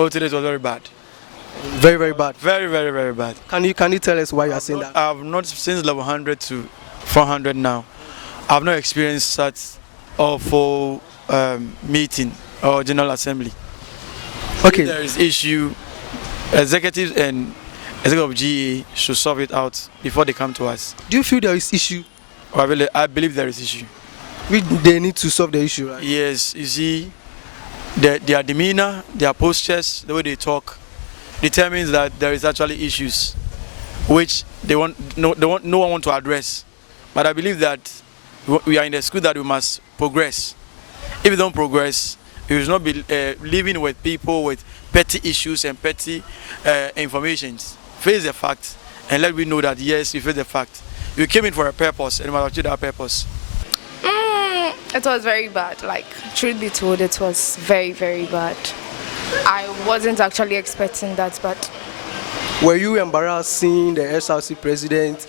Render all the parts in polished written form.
Oh, today it was very bad. Very, very bad. Very, very, very bad. Can you tell us why you are saying that? I've not, since level 100 to 400 now, I've not experienced such awful meeting or general assembly. Okay. If there is issue, executives and executive of GA should solve it out before they come to us. Do you feel there is issue? I believe there is issue. They need to solve the issue, right? Yes, you see, their demeanor, their postures, the way they talk, determines that there is actually issues, which no one want to address. But I believe that we are in a school that we must progress. If we don't progress, we will not be living with people with petty issues and petty informations. Face the fact and let me know that yes, you face the fact. You came in for a purpose and you must achieve that purpose. It was very bad. Like, truth be told, it was very, very bad. I wasn't actually expecting that, but Were you embarrassed seeing the SRC president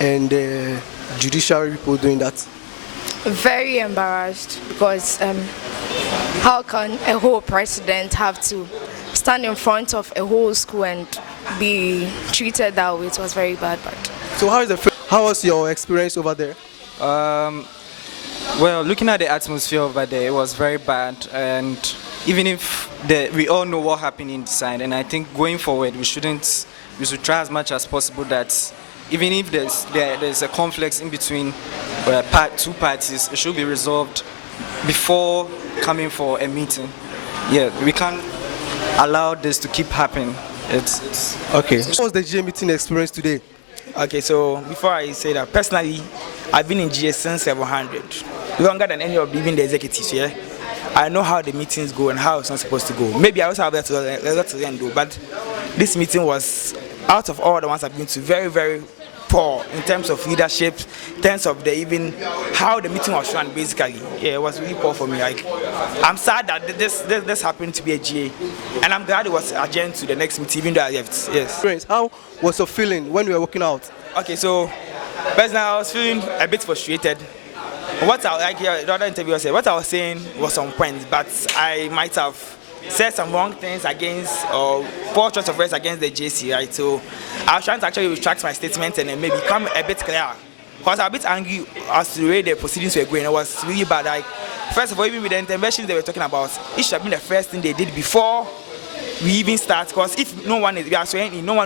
and the judiciary people doing that? very embarrassed because how can a whole president have to stand in front of a whole school and be treated that way? It was very bad, but So how was your experience over there? Well, looking at the atmosphere over there, it was very bad, and even if we all know what happened inside, and I think going forward we should try as much as possible that even if there's a conflict in between two parties, it should be resolved before coming for a meeting. Yeah, we can't allow this to keep happening. It's Okay. What was the GA meeting experience today? Okay, so before I say that, personally, I've been in GS since 700, longer than any of even the executives here. I know how the meetings go and how it's not supposed to go. Maybe I also have a lot to learn though, but this meeting was, out of all the ones I've been to, very, very poor in terms of leadership, in terms of even how the meeting was run, basically. Yeah, it was really poor for me. Like, I'm sad that this happened to be a GA, and I'm glad it was adjourned to the next meeting, even though I left. Yes. How was your feeling when you were walking out? Okay, so personally, I was feeling a bit frustrated. The other interviewer said, what I was saying was on point, but I might have said some wrong things against or poor choice of words against the JC, right? So I was trying to actually retract my statement and then maybe become a bit clearer. Because I was a bit angry as to the way the proceedings were going. It was really bad. Like, first of all, even with the interventions they were talking about, it should have been the first thing they did before we even start. Because if no one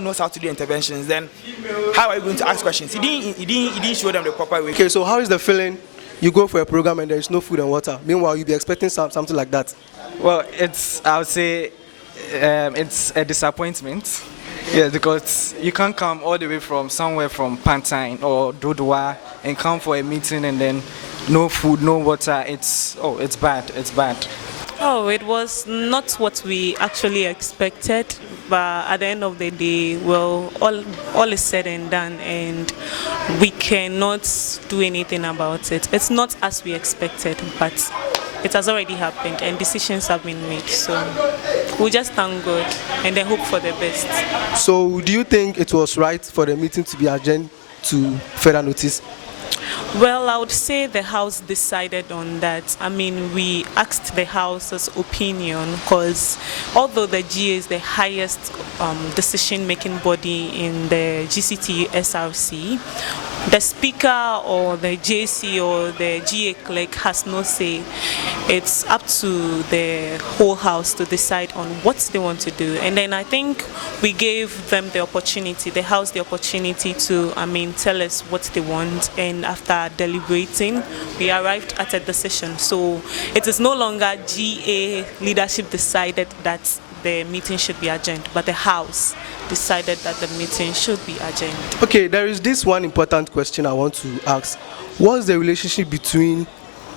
knows how to do interventions, then how are you going to ask questions? He didn't show them the proper way. Okay, so how is the feeling? You go for a program and there is no food and water. Meanwhile, you'll be expecting something like that. Well, I would say it's a disappointment. Yeah, because you can't come all the way from somewhere from Pantine or Dodua and come for a meeting and then no food, no water. It's bad. It's bad. Oh, it was not what we actually expected, but at the end of the day, well, all is said and done, and we cannot do anything about it. It's not as we expected, but it has already happened, and decisions have been made. So we'll just thank God and then hope for the best. So do you think it was right for the meeting to be adjourned to further notice? Well, I would say the House decided on that. I mean, we asked the House's opinion because although the GA is the highest decision-making body in the GCT SRC, the Speaker or the JC or the GA clerk has no say. It's up to the whole House to decide on what they want to do. And then I think we gave them the opportunity, the House the opportunity to, tell us what they want. And after deliberating, we arrived at a decision. So it is no longer GA leadership decided that the meeting should be adjourned, but the House decided that the meeting should be adjourned. Okay, there is this one important question I want to ask. What's the relationship between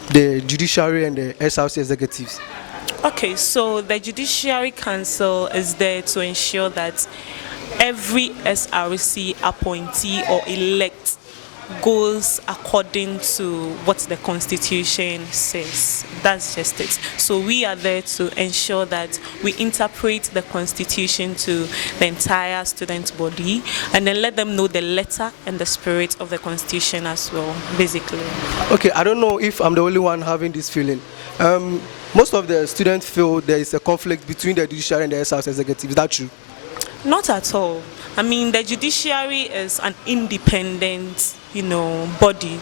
the judiciary and the SRC executives? Okay, so the Judiciary Council is there to ensure that every SRC appointee or elect goes according to what the Constitution says. That's just it. So we are there to ensure that we interpret the Constitution to the entire student body and then let them know the letter and the spirit of the Constitution as well, basically. Okay, I don't know if I'm the only one having this feeling. Most of the students feel there is a conflict between the judiciary and the S-House executive. Is that true? Not at all. I mean, the judiciary is an independent, body.